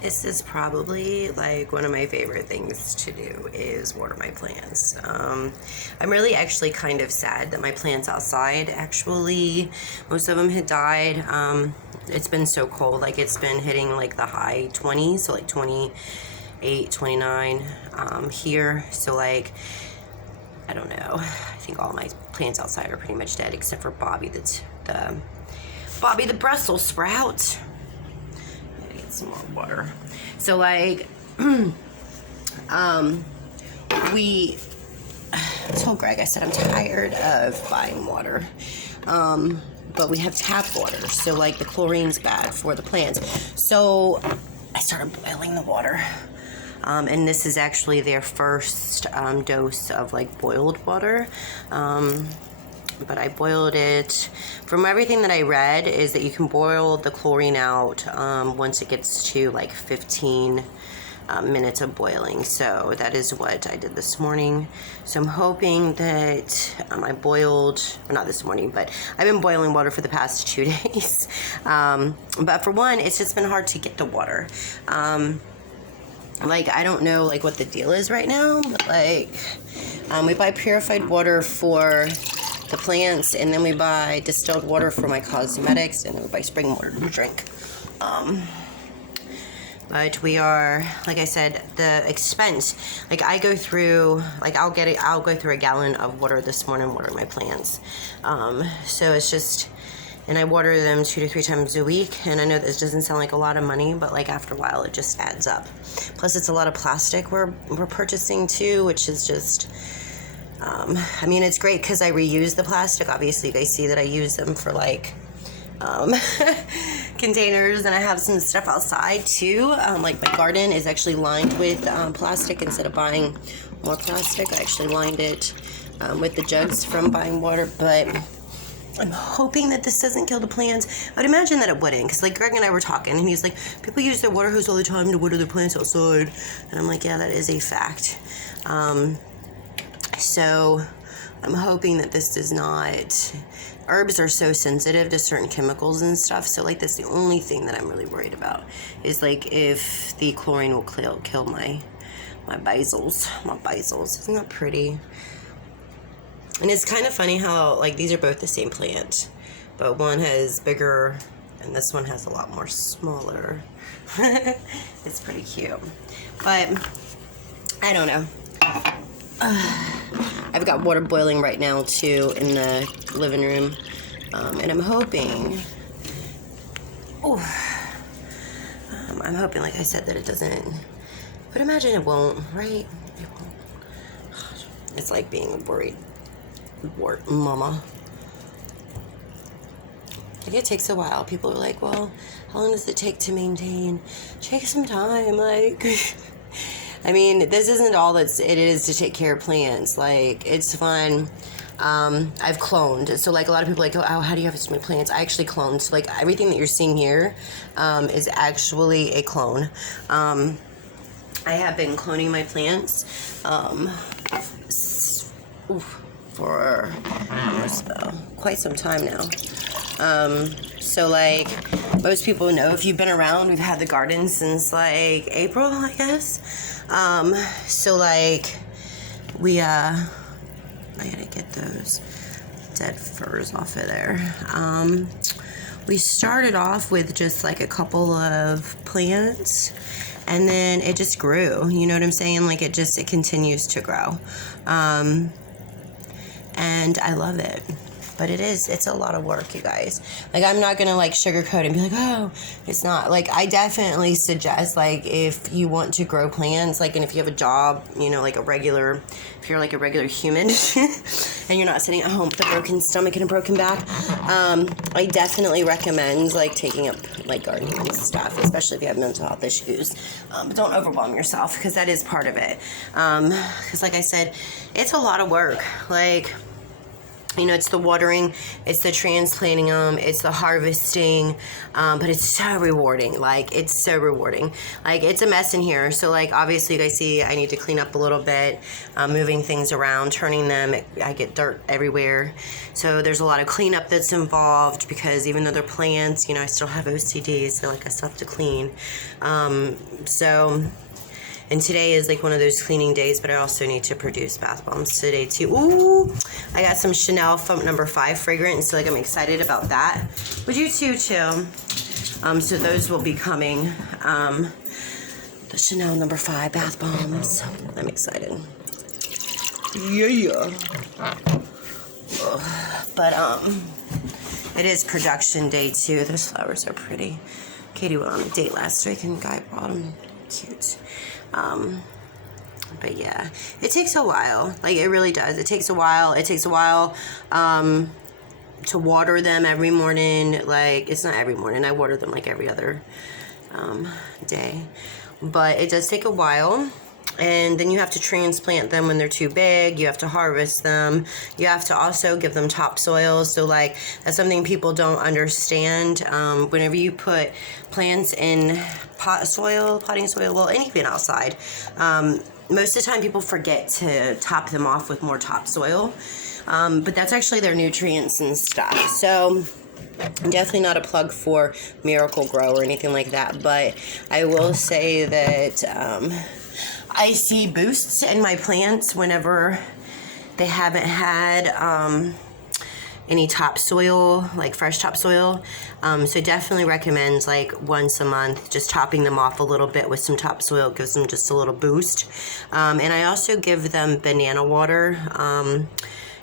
This is probably like one of my favorite things to do is water my plants. I'm really actually kind of sad that my plants outside actually, most of them had died. It's been so cold, like it's been hitting like the high 20s, so like 28, 29 here. So like, I don't know. I think all my plants outside are pretty much dead except for Bobby, Bobby the Brussels sprout. Get some more water. So like we told Greg, I said I'm tired of buying water, but we have tap water, so like the chlorine's bad for the plants, so I started boiling the water, and this is actually their first dose of like boiled water. But I boiled it. From everything that I read is that you can boil the chlorine out once it gets to like 15 minutes of boiling. So that is what I did this morning. So I'm hoping that I boiled, well, not this morning, but I've been boiling water for the past 2 days. But for one, it's just been hard to get the water. Like, I don't know like what the deal is right now, but like we buy purified water for the plants, and then we buy distilled water for my cosmetics, and then we buy spring water to drink. But we are, like I said, the expense, like I go through, like I'll go through a gallon of water this morning, water my plants. So it's just, and I water them 2 to 3 times a week, and I know this doesn't sound like a lot of money, but like after a while it just adds up. Plus it's a lot of plastic we're purchasing too, which is just, I mean, it's great because I reuse the plastic. Obviously, they see that I use them for like containers, and I have some stuff outside too. Like my garden is actually lined with plastic. Instead of buying more plastic, I actually lined it with the jugs from buying water. But I'm hoping that this doesn't kill the plants. I'd imagine that it wouldn't, because like Greg and I were talking, and he's like, people use their water hose all the time to water their plants outside. And I'm like, yeah, that is a fact. So I'm hoping that this does not. Herbs are so sensitive to certain chemicals and stuff, so like that's the only thing that I'm really worried about is like if the chlorine will kill my basils. Isn't that pretty? And it's kind of funny how like these are both the same plant, but one has bigger and this one has a lot more smaller. It's pretty cute, but I don't know. I've got water boiling right now too in the living room, and I'm hoping, I'm hoping, like I said, that it doesn't, but imagine it won't, right? It won't. It's like being a worried mama. Like it takes a while. People are like, well, how long does it take to maintain? Take some time, like. I mean, this isn't all it is to take care of plants. Like, it's fun. I've cloned. So, like, a lot of people are like, oh, how do you have so many plants? I actually cloned. So, like, everything that you're seeing here is actually a clone. I have been cloning my plants for almost quite some time now. So, like, most people know, if you've been around, we've had the garden since, like, April, I guess. So, like, we, I gotta get those dead furs off of there. We started off with just, like, a couple of plants, and then it just grew, you know what I'm saying? Like, it continues to grow. And I love it. But it's a lot of work, you guys. Like, I'm not going to, like, sugarcoat and be like, oh, it's not. Like, I definitely suggest, like, if you want to grow plants, like, and if you have a job, you know, like if you're, like, a regular human and you're not sitting at home with a broken stomach and a broken back, I definitely recommend, like, taking up, like, gardening and stuff, especially if you have mental health issues. But don't overwhelm yourself, because that is part of it. Because, like I said, it's a lot of work. Like, You know, it's the watering, it's the transplanting them, it's the harvesting, but it's so rewarding. Like, it's so rewarding. Like, it's a mess in here. So, like, obviously, you guys see I need to clean up a little bit, moving things around, turning them. I get dirt everywhere. So, there's a lot of cleanup that's involved because even though they're plants, you know, I still have OCD, so, like, I still have to clean. And today is like one of those cleaning days, but I also need to produce bath bombs today too. Ooh, I got some Chanel Funk No. 5 fragrance, so like I'm excited about that. But you too. So those will be coming. The Chanel No. 5 bath bombs. I'm excited. Yeah. But it is production day too. Those flowers are pretty. Katie went on a date last week and Guy brought them. Cute. But yeah, it takes a while. Like, it really does. It takes a while. It takes a while to water them every morning. Like, it's not every morning. I water them like every other day. But it does take a while. And then you have to transplant them when they're too big. You have to harvest them. You have to also give them topsoil. So, like, that's something people don't understand. Whenever you put plants in potting soil, well, anything outside, most of the time people forget to top them off with more topsoil. But that's actually their nutrients and stuff. So, definitely not a plug for Miracle-Gro or anything like that. But I will say that I see boosts in my plants whenever they haven't had any topsoil, like fresh topsoil. So definitely recommend like once a month, just topping them off a little bit with some topsoil. It gives them just a little boost. And I also give them banana water.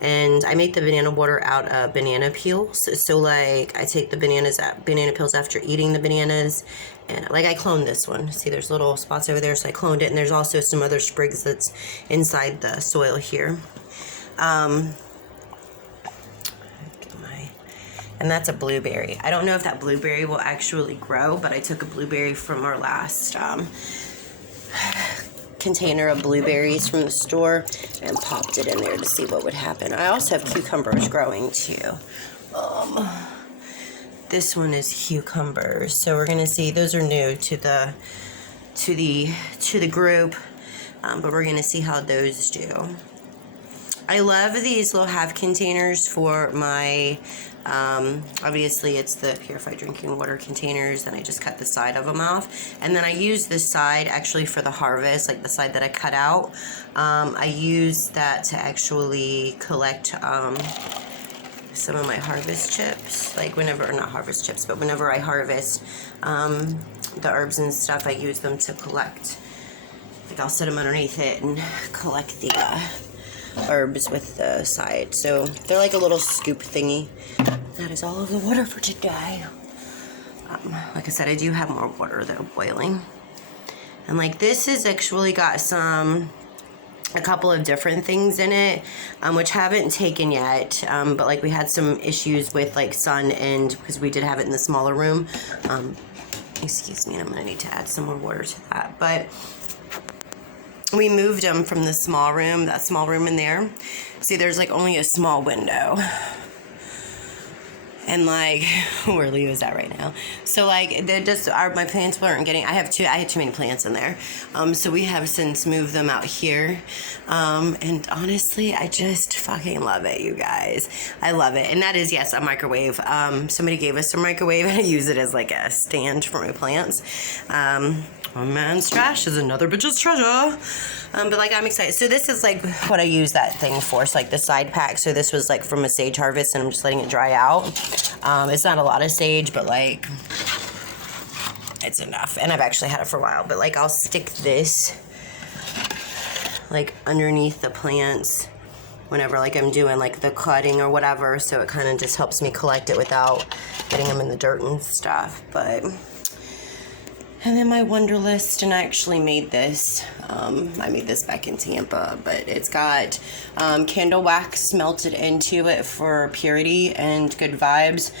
And I make the banana water out of banana peels. So like I take the banana peels after eating the bananas, and like I cloned this one. See, there's little spots over there, so I cloned it. And there's also some other sprigs that's inside the soil here. And that's a blueberry. I don't know if that blueberry will actually grow, but I took a blueberry from our last container of blueberries from the store and popped it in there to see what would happen. I also have cucumbers growing too. This one is cucumbers, so we're gonna see. Those are new to the group, but we're gonna see how those do. I love these little half containers for my, obviously it's the purified drinking water containers, and I just cut the side of them off. And then I use this side actually for the harvest, like the side that I cut out. I use that to actually collect some of my harvest chips. Like whenever, or not harvest chips, but whenever I harvest the herbs and stuff, I use them to collect. Like I'll set them underneath it and collect the herbs with the side. So they're like a little scoop thingy. That is all of the water for today. Like I said, I do have more water though boiling. And like this has actually got a couple of different things in it, which haven't taken yet. But like we had some issues with like sun, and because we did have it in the smaller room. Excuse me, I'm gonna need to add some more water to that. But we moved them from the small room, that small room in there. See, there's like only a small window. And like, where Leo's at right now. So like, my plants weren't getting, I had too many plants in there. So we have since moved them out here. And honestly, I just fucking love it, you guys. I love it. And that is, yes, a microwave. Somebody gave us a microwave and I use it as like a stand for my plants. One man's trash is another bitch's treasure. But like, I'm excited. So this is like what I use that thing for. It's like the side pack. So this was like from a sage harvest, and I'm just letting it dry out. It's not a lot of sage, but like it's enough. And I've actually had it for a while. But like I'll stick this like underneath the plants whenever like I'm doing like the cutting or whatever. So it kind of just helps me collect it without getting them in the dirt and stuff. But... And then my Wunderlist, and I actually made this. I made this back in Tampa, but it's got candle wax melted into it for purity and good vibes.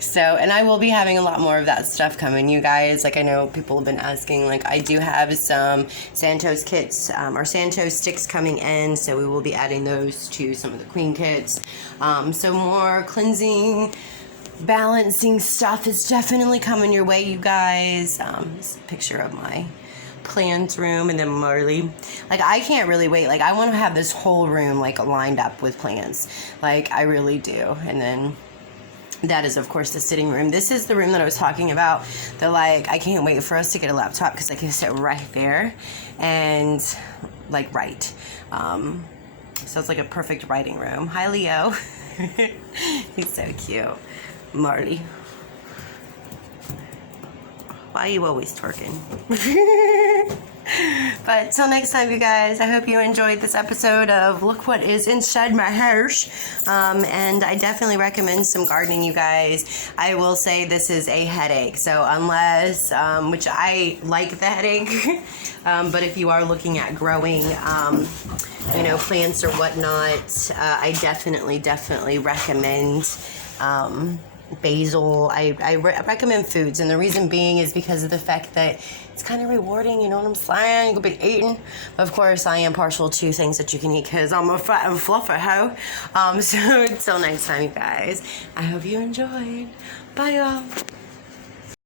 So, and I will be having a lot more of that stuff coming, you guys. Like, I know people have been asking, like, I do have some Santos kits, or Santos sticks coming in, so we will be adding those to some of the queen kits. So more cleansing, balancing stuff is definitely coming your way, you guys. This is a picture of my plants room, and then Marley. Like, I can't really wait. Like, I want to have this whole room, like, lined up with plants. Like, I really do. And then that is, of course, the sitting room. This is the room that I was talking about. That, like, I can't wait for us to get a laptop because I can sit right there and, like, write. So it's like a perfect writing room. Hi, Leo. He's so cute. Marley. Why are you always twerking? But till next time, you guys, I hope you enjoyed this episode of Look What Is Inside My House. And I definitely recommend some gardening, you guys. I will say this is a headache. So unless, which I like the headache, but if you are looking at growing, you know, plants or whatnot, I definitely recommend basil. I recommend foods, and the reason being is because of the fact that it's kind of rewarding, you know what I'm saying? You could be eating. Of course, I am partial to things that you can eat because I'm a fat and fluffy hoe. So until next time, you guys, I hope you enjoyed. Bye, y'all.